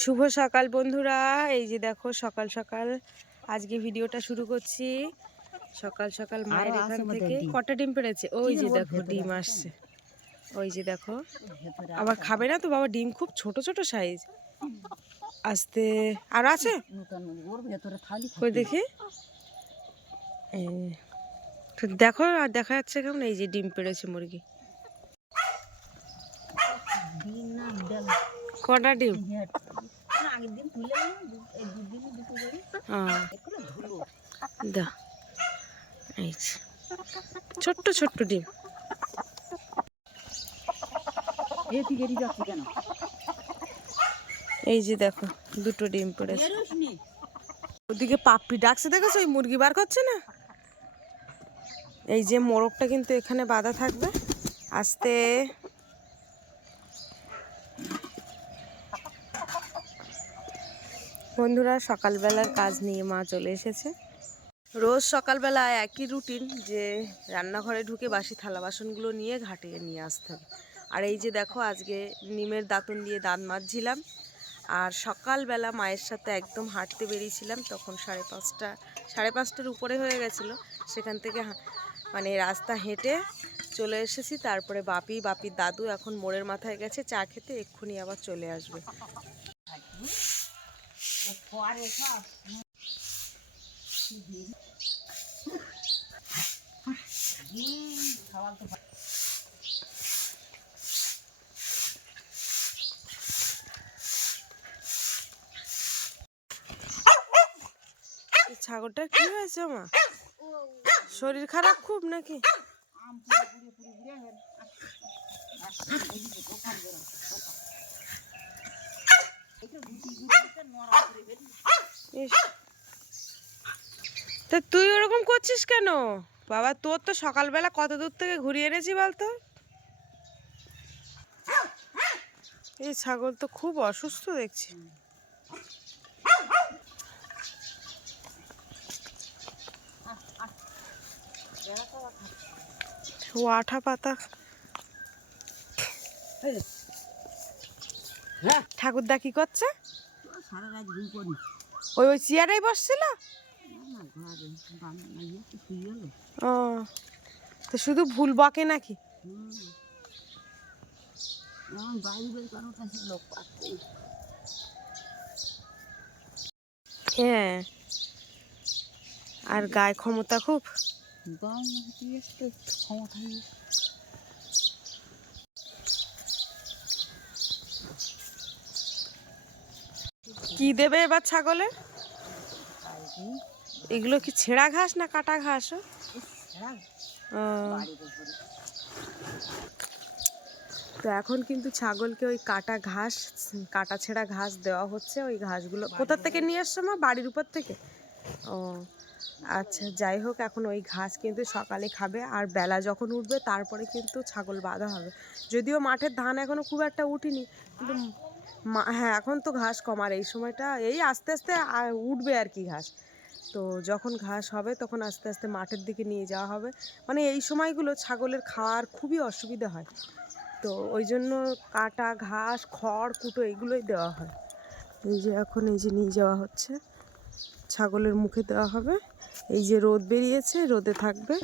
শুভ সকাল বন্ধুরা, এই যে দেখো সকাল সকাল আজকে ভিডিওটা শুরু করছি। সকাল সকাল মায়ের এখান থেকে কটা ডিম পেড়েছে, ওই যে দেখো ডিম আসছে, ওই যে দেখো। আবার খাবে না তো বাবা, ডিম খুব ছোট ছোট সাইজ। আস্তে আর আছে কই দেখি, তো দেখো আর দেখা যাচ্ছে কেমন, এই যে ডিম পেড়েছে মুরগি। কটা ডিম? ছোট্ট ছোট্ট ডিম। এই যে দেখো দুটো ডিম পড়েছে। ওদিকে পাপ্পি ডাকছে, দেখেছো? ওই মুরগি বার করছে না। এই যে মোরগটা কিন্তু এখানে বাঁধা থাকবে। আস্তে বন্ধুরা, সকালবেলার কাজ নিয়ে মা চলে এসেছে। রোজ সকালবেলা একই রুটিন, যে রান্নাঘরে ঢুকে বাসি থালা বাসনগুলো নিয়ে ঘাটে নিয়ে আসতে হবে। আর এই যে দেখো আজকে নিমের দাঁতন দিয়ে দাঁত মাজছিলাম। আর সকালবেলা মায়ের সাথে একদম হাঁটতে বেরিয়েছিলাম, তখন 5:30 উপরে হয়ে গেছিলো। সেখান থেকে মানে রাস্তা হেঁটে চলে এসেছি। তারপরে বাপির দাদু এখন মোড়ের মাথায় গেছে চা খেতে, এক্ষুনি আবার চলে আসবে। ছাগলটার কি হয়েছে মা? শরীর খারাপ খুব নাকি? তা তুই ওরকম করছিস কেন বাবা? তোর তো সকালবেলা কত দূর থেকে ঘুরিয়ে এনেছি বলতো। এই ছাগল তো খুব অসুস্থ দেখছি। ও আঠা পাতা। ঠাকুরদা কি করছে? ওই ওই চেয়ারেই বসছিল। ও তো শুধু ভুল বকে নাকি? হ্যাঁ, আর গায়ে ক্ষমতা খুব। কি দেবে এবার ছাগলের? এগুলো কি ছেঁড়া ঘাস না কাটা ঘাস? তো এখন কিন্তু ছাগলকে ওই কাটা ছেঁড়া ঘাস দেওয়া হচ্ছে। ওই ঘাসগুলো কোথা থেকে নিয়ে আসছো মা? বাড়ির উপর থেকে? ও আচ্ছা, যাই হোক, এখন ওই ঘাস কিন্তু সকালে খাবে। আর বেলা যখন উঠবে তারপরে কিন্তু ছাগল বাঁধা হবে। যদিও মাঠের ধান এখনো খুব একটা উঠিনি, কিন্তু হ্যাঁ এখন তো ঘাস কম। আর এই সময়টা এই আস্তে আস্তে উঠবে আর কি ঘাস। তো যখন ঘাস হবে তখন আস্তে আস্তে মাঠের দিকে নিয়ে যাওয়া হবে। মানে এই সময়গুলো ছাগলের খাওয়ার খুবই অসুবিধা হয়, তো ওই জন্য কাটা ঘাস, খড় কুটো এগুলোই দেওয়া হয়। এই যে এখন এই যে নিয়ে যাওয়া হচ্ছে, ছাগলের মুখে দেওয়া হবে। এই যে রোদ বেরিয়েছে, রোদে থাকবে।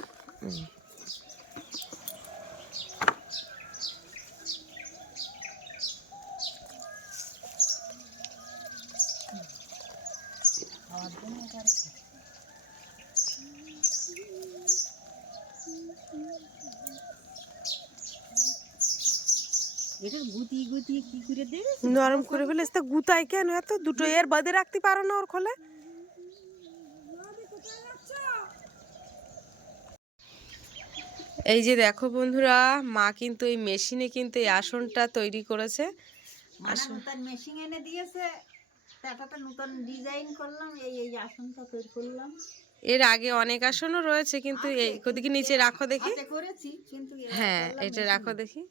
নরম করে ফেলে গুতায় কেন এত? দুটো এর বাদে রাখতে পারো না ওর খোলে? এই যে দেখো বন্ধুরা, মা কিন্তু এই মেশিনে কিন্তু এই আসনটা তৈরি করেছে। মেশিন এনে দিয়েছে, একটা নতুন ডিজাইন করলাম, এই আসনটা তৈরি করলাম। এর আগে অনেক আসনও রয়েছে, কিন্তু এই ওদিকে নিচে রাখো দেখি। হ্যাঁ, এটা রাখো দেখি।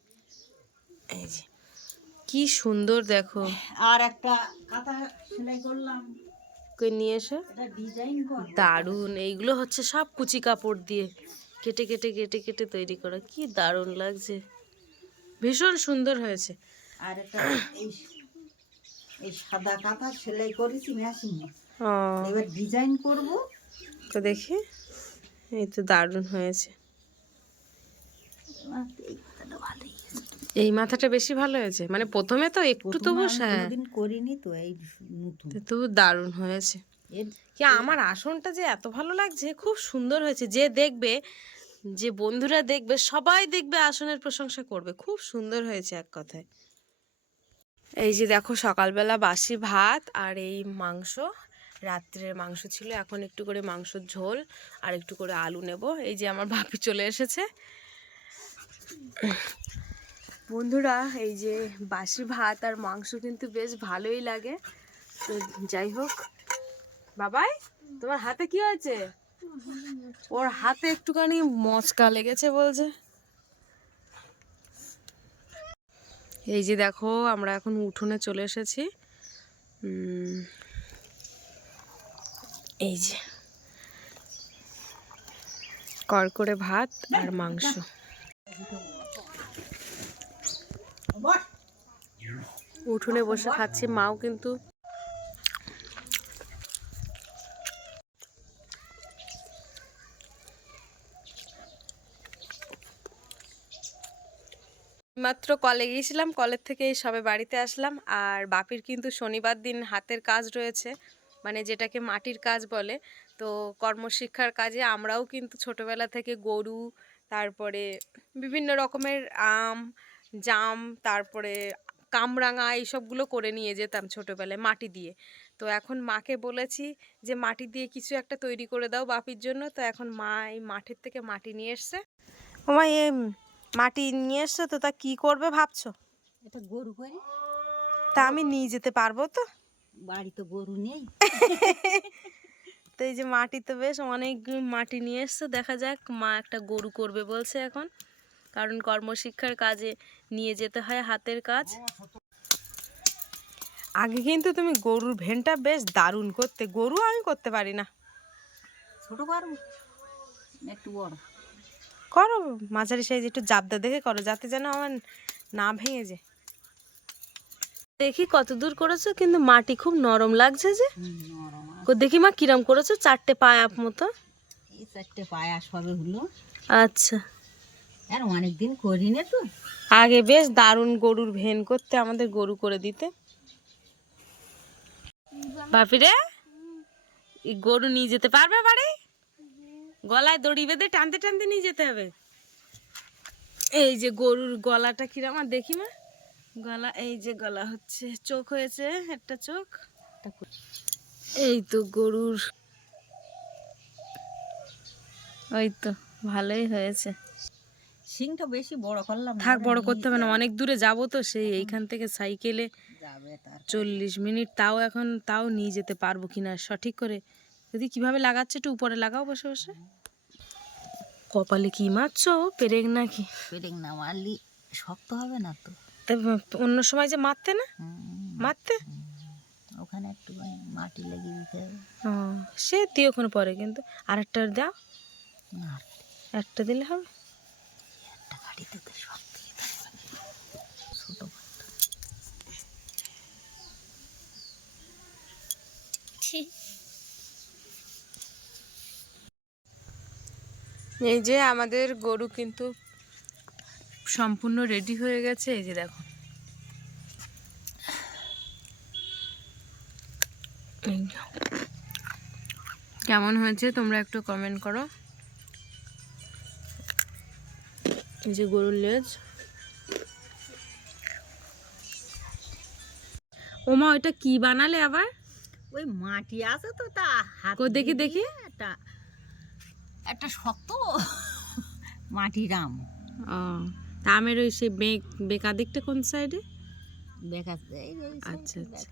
এই যে কি সুন্দর দেখো। আর একটা কাঁথা সেলাই করলাম, কই নিয়ে এসো। দারুণ। এইগুলো হচ্ছে সব কুচি কাপড় দিয়ে কেটে কেটে কেটে কেটে তৈরি করা। কি দারুণ লাগছে, ভীষণ সুন্দর হয়েছে। আর একটা এই এই সাদা কাঁথা সেলাই করেছি মেশিনে, ও এবার ডিজাইন করব। তো দেখি, এই তো দারুণ হয়েছে। এই কথাটা ভালোই হয়েছে। এই মাথাটা বেশি ভালো হয়েছে, মানে প্রথমে তো একটু প্রথমে তবু আমি কোনোদিন করিনি তো, এই নতুন। তবু দারুণ হয়েছে। এর কি আমার আসনটা যে এত ভালো লাগছে, খুব সুন্দর হয়েছে। যে দেখবে, যে বন্ধুরা দেখবে, সবাই দেখবে আসনের প্রশংসা করবে, খুব সুন্দর হয়েছে এক কথায়। এই যে দেখো, সকালবেলা বাসি ভাত আর এই মাংস, রাত্রের মাংস ছিল, এখন একটু করে মাংসর ঝোল আর একটু করে আলু নেব। এই যে আমার ভাবি চলে এসেছে। বন্ধুরা, এই যে বাসি ভাত আর মাংস কিন্তু বেশ ভালোই লাগে। তো যাই হোক, বাবাই তোমার হাতে কি হয়েছে? ওর হাতে একটুখানি মচকা লেগেছে বলছে। এই যে দেখো, আমরা এখন উঠোনে চলে এসেছি। এই যে কড়কড়ে ভাত আর মাংস। উঠোনে বসে খাচ্ছি, মাও কিন্তু মাত্র কলে গিয়েছিলাম, কলের থেকে এই সবে বাড়িতে আসলাম। আর বাপির কিন্তু শনিবার দিন হাতের কাজ রয়েছে, মানে যেটাকে মাটির কাজ বলে। তো কর্মশিক্ষার কাজে আমরাও কিন্তু ছোটবেলা থেকে গরু, তারপরে বিভিন্ন রকমের আম, জাম, তারপরে কামরাঙা, এইসবগুলো করে নিয়ে যেতাম ছোটবেলায় মাটি দিয়ে। তো এখন মাকে বলেছি যে মাটি দিয়ে কিছু একটা তৈরি করে দাও বাপির জন্য। তো এখন মা এই মাঠের থেকে মাটি নিয়ে এসছে। ও মা, এ মাটি নিয়ে এসছো তো, তা কি করবে ভাবছো? এটা গরু করে, তা আমি নিয়ে যেতে পারবো তো? বাড়ি তো গরু নেই। তো এই যে মাটি তো বেশ অনেক মাটি নিয়ে এসছো, দেখা যাক। মা একটা গরু করবে বলছে এখন, কারণ কর্মশিক্ষার কাজে নিয়ে যেতে হয় হাতের কাজ। আগে কিন্তু তুমি গরুর ভেনটা বেশ দারুণ করতে, গরু আমি করতে পারি না। ছোট পারবো, একটু বড় করো মাঝারি সাইজ, একটু জাবদা দেখে করো, যাতে যেন আমার না ভেঙে যায়। দেখি কত দূর করেছো, কিন্তু মাটি খুব নরম লাগছে যে। নরম। দেখি মা কিরম করেছো, 4টে পায়া মতো। এই 4টে পায়া সবে হলো, আচ্ছা। আর অনেকদিন করি না তো। আগে বেশ দারুণ গরুর ভেন করতে, আমাদের গরু করে দিতে। বাপিরে, এই গরু নিয়ে যেতে পারবে বাড়ি? গলায় দড়ি বেঁধে টানতে টানতে নিয়ে যেতে হবে। এই যে গরুর গলাটা কিরম, আর দেখি মা গলা, এই যে গলা হচ্ছে, চোখ হয়েছে একটা চোখ। এই তো গরুর, ওই তো ভালোই হয়েছে। শিংটা বেশি বড় করলাম না, থাক, বড় করতে হবে না, অনেক দূরে যাবো তো, সেই এইখান থেকে সাইকেলে যাবে তার 40 মিনিট। তাও নিয়ে যেতে পারবো কিনা সঠিক করে, যদি কিভাবে লাগাচ্ছে একটু উপরে লাগাও বসে বসে। কপালে কি মারছো, পেরেক নাকি? পেরেক না মারলি শক্ত হবে না তো। তা অন্য সময় যে মারতে না, মারতে ওখানে একটু মাটি লাগিয়ে দিতে হবে। ও, সে দিও ওখানে পরে, কিন্তু আরেকটা দাও, না, একটা দিলে হবে। একটা গাড়িতে তো শক্ত ছোট এই যে আমাদের গরু কিন্তু সম্পূর্ণ রেডি হয়ে গেছে। এই যে দেখো, কেমন হয়েছে তোমরা একটু কমেন্ট করো। এই যে গরুর লেজ। ওমা, ওইটা কি বানালে আবার? ওই মাটি আছে তো, তা হাত দেখি দিয়ে দেখি। একটা একটা শক্ত মাটির আম। ও, তা আমের ওই সে বেঁকা দিকটা কোন সাইডে? বেকা। আচ্ছা আচ্ছা,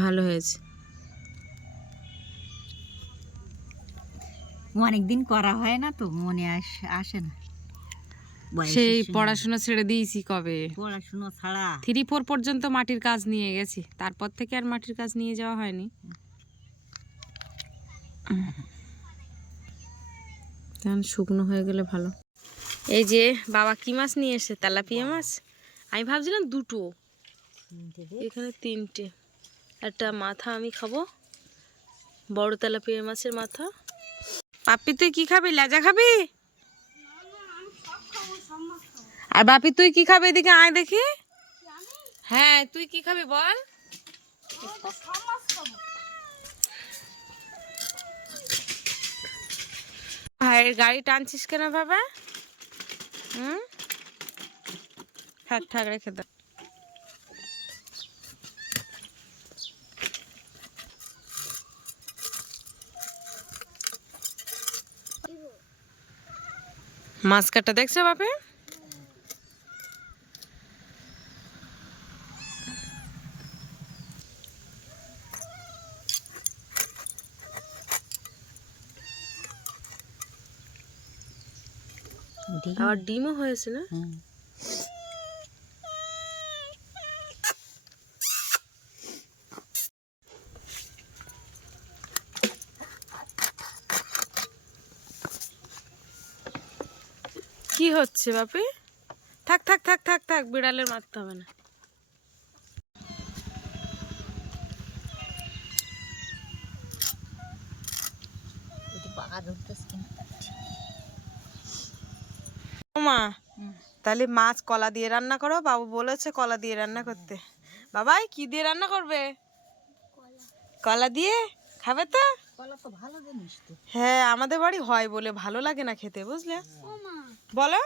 ভালো হয়েছে। অনেকদিন করা হয় না তো, মনে আসে না। সেই পড়াশোনা ছেড়ে দিয়েছি কবে, পড়াশোনা ছাড়া 3-4 পর্যন্ত মাটির কাজ নিয়ে গেছি, তারপর থেকে আর মাটির কাজ নিয়ে যাওয়া হয়নি। তখন শুকনো হয়ে গেলে ভালো। এই যে বাবা কি মাছ নিয়ে এসে, তেলাপিয়া মাছ। আমি ভাবছিলাম দুটো, এখানে 3টে, একটা মাথা আমি খাবো, বড় তেলাপিয়া মাছের মাথা। পাপ্পি তুই কি খাবি? লেজা খাবি? আর বাপি তুই কি খাবি? এদিকে আয় দেখি। হ্যাঁ তুই কি খাবি বল? ভাইয়ের গাড়ি টানছিস কেন বাবা? থাক থাক রেখে দাও। মাছ কাটা দেখছো বাপে? আবার ডিমও হয়েছে না? কি হচ্ছে বাপি? থাক থাক থাক থাক থাক, বিড়ালের মারতে হবে না। মা তাহলে মাছ কলা দিয়ে রান্না করো, বাবু বলেছে কলা দিয়ে রান্না করতে। বাবাই কি দিয়ে রান্না করবে? কলা দিয়ে খাবে তো? কলা তো ভালো জিনিস তো। হ্যাঁ আমাদের বাড়ি হয় বলে ভালো লাগে না খেতে, বুঝলে? বলো।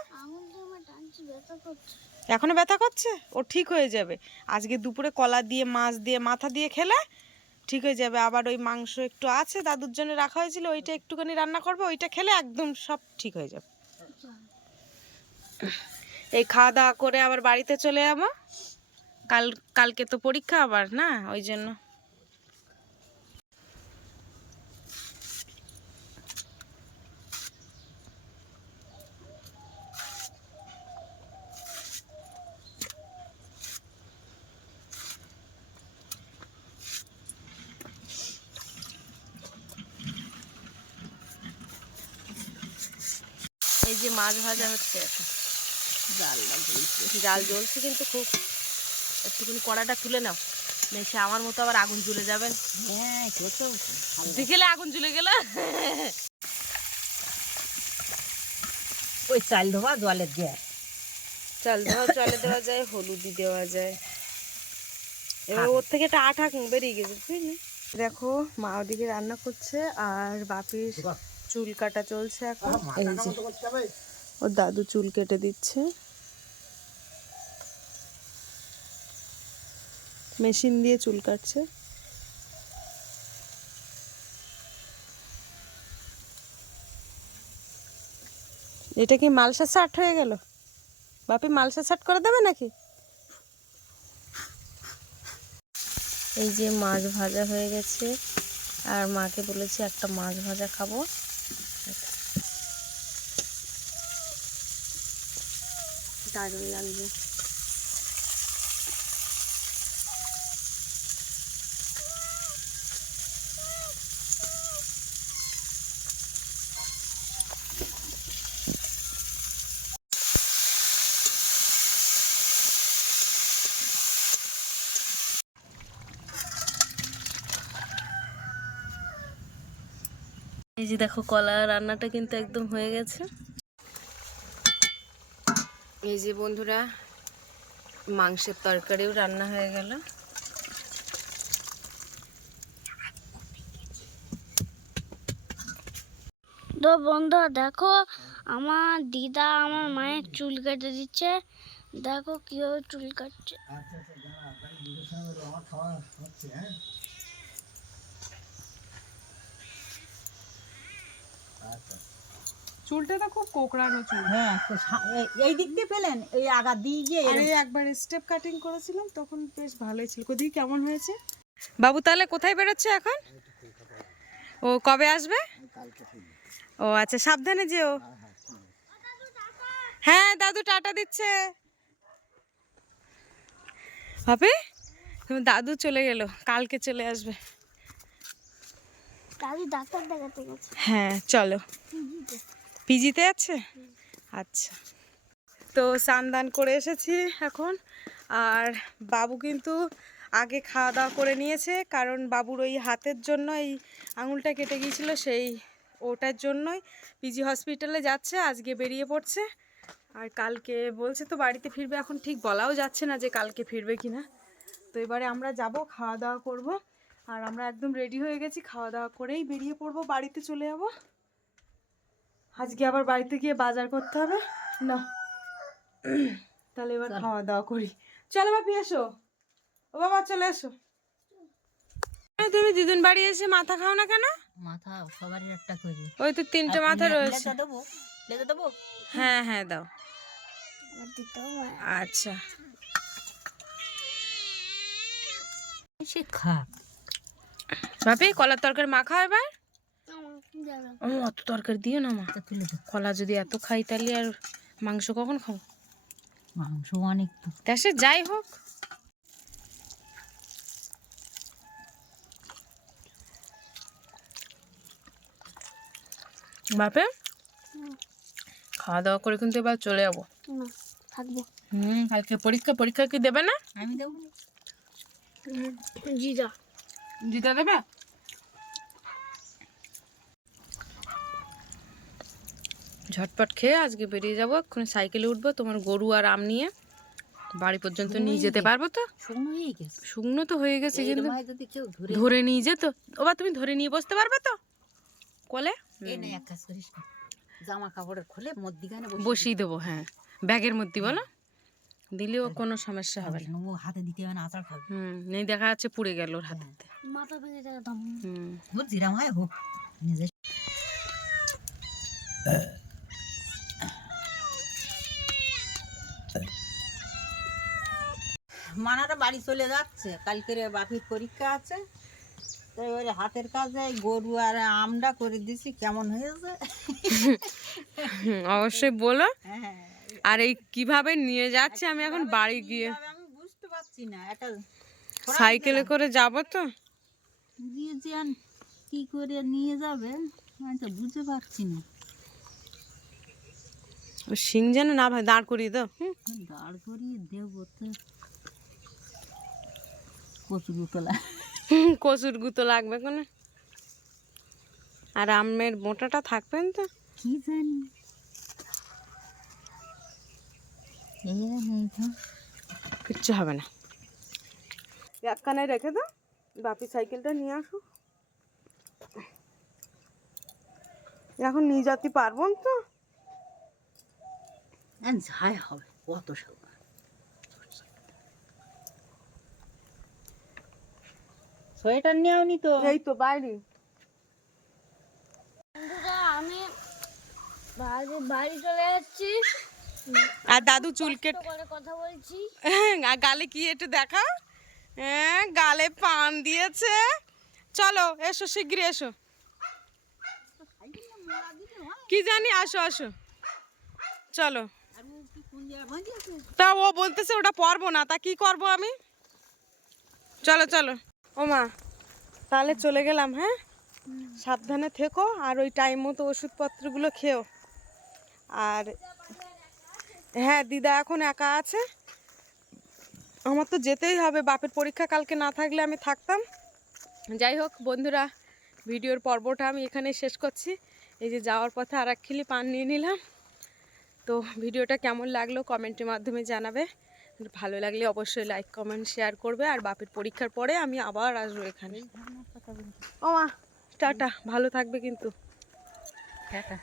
এখনো ব্যথা করছে? ও ঠিক হয়ে যাবে। আজকে দুপুরে কলা দিয়ে মাছ দিয়ে মাথা দিয়ে খেলে ঠিক হয়ে যাবে। আবার ওই মাংস একটু আছে দাদুর জন্য রাখা হয়েছিল, ওইটা একটুখানি রান্না করবে, ওইটা খেলে একদম সব ঠিক হয়ে যাবে। এই খাওয়া দাওয়া করে আবার বাড়িতে চলে যাবো। কালকে তো পরীক্ষা আবার না, ওই জন্য। এই যে মাছ ভাজা হচ্ছে এখন, জাল জ্বলছে কিন্তু খুব। একটুখানি কড়াটা তুলে নাও, সে আমার মতো আবার আগুন জ্বলে যাবেন। হ্যাঁ দেখলে আগুন জ্বলে গেল। ওই চাল ধোয়া জলে দেয়, চাল ধোয়া জলে দেওয়া যায়, হলুদি দেওয়া যায়। এবার ওর থেকে একটা আঠা বেরিয়ে গেছে, বুঝলি? দেখো মা ওদিকে রান্না করছে আর বাপির চুল কাটা চলছে এখন। এই যে ওর দাদু চুল কেটে দিচ্ছে, মেশিন দিয়ে চুল কাটছে। এটা কি মালসা শার্ট হয়ে গেল? বাপি মালসা শার্ট করে দেবে নাকি? এই যে মাছ ভাজা হয়ে গেছে, আর মাকে বলেছি একটা মাছ ভাজা খাবো। দারুণ লাগবে। এই যে দেখো কলা রান্নাটা কিন্তু একদম হয়ে গেছে। এই যে বন্ধুরা মাংসের তরকারিও রান্না হয়ে গেল। তো বন্ধুরা দেখো, আমার দিদা আমার মায়ের চুল কেটে দিচ্ছে। দেখো কিভাবে চুল কাটছে। চুলটা তো খুব কোকড়ানো চুল। হ্যাঁ এই দিক দিয়ে পেলেন, এই আগা দিয়ে গিয়ে আরে একবার স্টেপ কাটিং করেছিলাম তখন বেশ ভালোই ছিল। কোথায় কেমন হয়েছে বাবু? তাহলে কোথায় বেরোচ্ছে এখন? ও কবে আসবে? ও আচ্ছা, সাবধানে যেও। হ্যাঁ দাদু টাটা দিচ্ছে। হবে দাদু চলে গেল, কালকে চলে আসবে। দাদু ডাক্তার দেখাতে গেছে। হ্যাঁ চলো। পিজিতে আছে? আচ্ছা। তো স্নান দান করে এসেছি এখন, আর বাবু কিন্তু আগে খাওয়া দাওয়া করে নিয়েছে, কারণ বাবুর ওই হাতের জন্য এই আঙুলটা কেটে গিয়েছিল, সেই ওটার জন্যই পিজি হসপিটালে যাচ্ছে, আজকে বেরিয়ে পড়ছে। আর কালকে বলছে তো বাড়িতে ফিরবে, এখন ঠিক বলাও যাচ্ছে না যে কালকে ফিরবে কি না। তো এবারে আমরা যাব, খাওয়া দাওয়া করব, আর আমরা একদম রেডি হয়ে গেছি, খাওয়া দাওয়া করেই বেরিয়ে পড়বো, বাড়িতে চলে যাব। আজকে আবার বাড়িতে গিয়ে বাজার করতে হবে না। তাহলে এবার খাওয়া দাওয়া করি। চলো বাপি এসো, ও বাবা চলে এসো। তুমি দিদুন বাড়ি এসে মাথা খাও না কেন? মাথা সবারই একটা করে। ওই তো 3টে মাথা রয়েছে। দেবো, লেগে দেবো। হ্যাঁ হ্যাঁ দাও। দিতেও আচ্ছা সে খা। বাপি কলার তরকারি মাখা এবার। যাবে অত তরকারি দিও না মা, তুলে দে। কলা যদি এত খাই তাহলে আর মাংস কখন খাবো? মাংস অনেক তো। দেশে যাই হোক। বাপে খাওয়া দাওয়া করে কিন্তু এবার চলে যাবো। না থাকবো। কালকে পরীক্ষা, পরীক্ষা কি দেবে না? আমি দেবো। জিজা জিতা দেবে। ঝটপট খেয়ে আজকে বেরিয়ে যাবো, এক্ষুনি সাইকেলে উঠবো, তোমার গরু আর আম নিয়ে বাড়ি পর্যন্ত নিয়ে যেতে পারবো তো? শুকনো হয়ে গেছে। শুকনো তো হয়ে গেছে, কিন্তু যদি কেউ ধরে ধরে নিয়ে যেত। ওবা তুমি ধরে নিয়ে বসতে পারবে তো কোলে? এই না, এক কাজ করিস না, জামা কাপড়ের খুলে মধ্যিখানে বসিয়ে দেবো। হ্যাঁ ব্যাগের মধ্যে বলো, দিলেও কোনো সমস্যা হবে না। ও হাতে দিতে হবে না, আচার খাবে। নেই দেখা যাচ্ছে পুড়ে গেল ওর হাতে। মাথা ভেঙে যাবে দাম। ও জিরাম হয় হোক নিজে। মানাটা বাড়ি চলে যাচ্ছে, কালকের বাপির পরীক্ষা আছে, তাই ওই হাতের কাজে গরু আর আমটা করে দিছি, কেমন হয়েছে? অবশ্যই বলো। হ্যাঁ, আর এই কিভাবে নিয়ে যাচ্ছে আমি এখন বাড়ি গিয়ে, আমি বুঝতে পারছি না, একটা সাইকেলে করে যাব তো। দিয়েছেন কি করে নিয়ে যাবে আমি তো বুঝতে পারছি না। শিং যেন না ভাই, দাঁড় করিয়ে দাও। দাঁড় করিয়ে দেবো তো, কচুর তোলা। কচুর গুঁতো লাগবে কোন, আর আমের মোটাটা থাকবেন তো। কি জানি নেই তো, কিচ্ছু হবে না, একখানে রেখে দাও, বাপি সাইকেলটা নিয়ে আসো। এখন নিয়ে যেতে পারবো তো। যাই হবে কত সময়। সোয়েটার নেওনি তো? এই তো বাইরে। বন্ধুরা আমি বাড়ি চলে যাচ্ছি, আর দাদু চুল কষ্ট করে কথা বলছি। আর গালে কি একটু দেখা, হ্যাঁ গালে পান দিয়েছে। চলো এসো, শিগগিরই এসো। কি জানি, আসো আসো চলো। তা ও বলতেছে ওটা পরবো না, তা কি করবো আমি? চলো চলো। ও মা তাহলে চলে গেলাম, হ্যাঁ সাবধানে থেকো, আর ওই টাইম মতো ওষুধপত্রগুলো খেও। আর হ্যাঁ দিদা এখন একা আছে, আমার তো যেতেই হবে, বাপের পরীক্ষা কালকে না থাকলে আমি থাকতাম। যাই হোক বন্ধুরা, ভিডিওর পর্বটা আমি এখানে শেষ করছি। এই যে যাওয়ার পথে আর এক খিলি পান নিয়ে নিলাম। তো ভিডিওটা কেমন লাগলো কমেন্টের মাধ্যমে জানাবে, ভালো লাগলে অবশ্যই লাইক কমেন্ট শেয়ার করবে। আর বাপের পরীক্ষার পরে আমি আবার আসবো এখানে। ও মা টাটা, ভালো থাকবে কিন্তু। টাটা।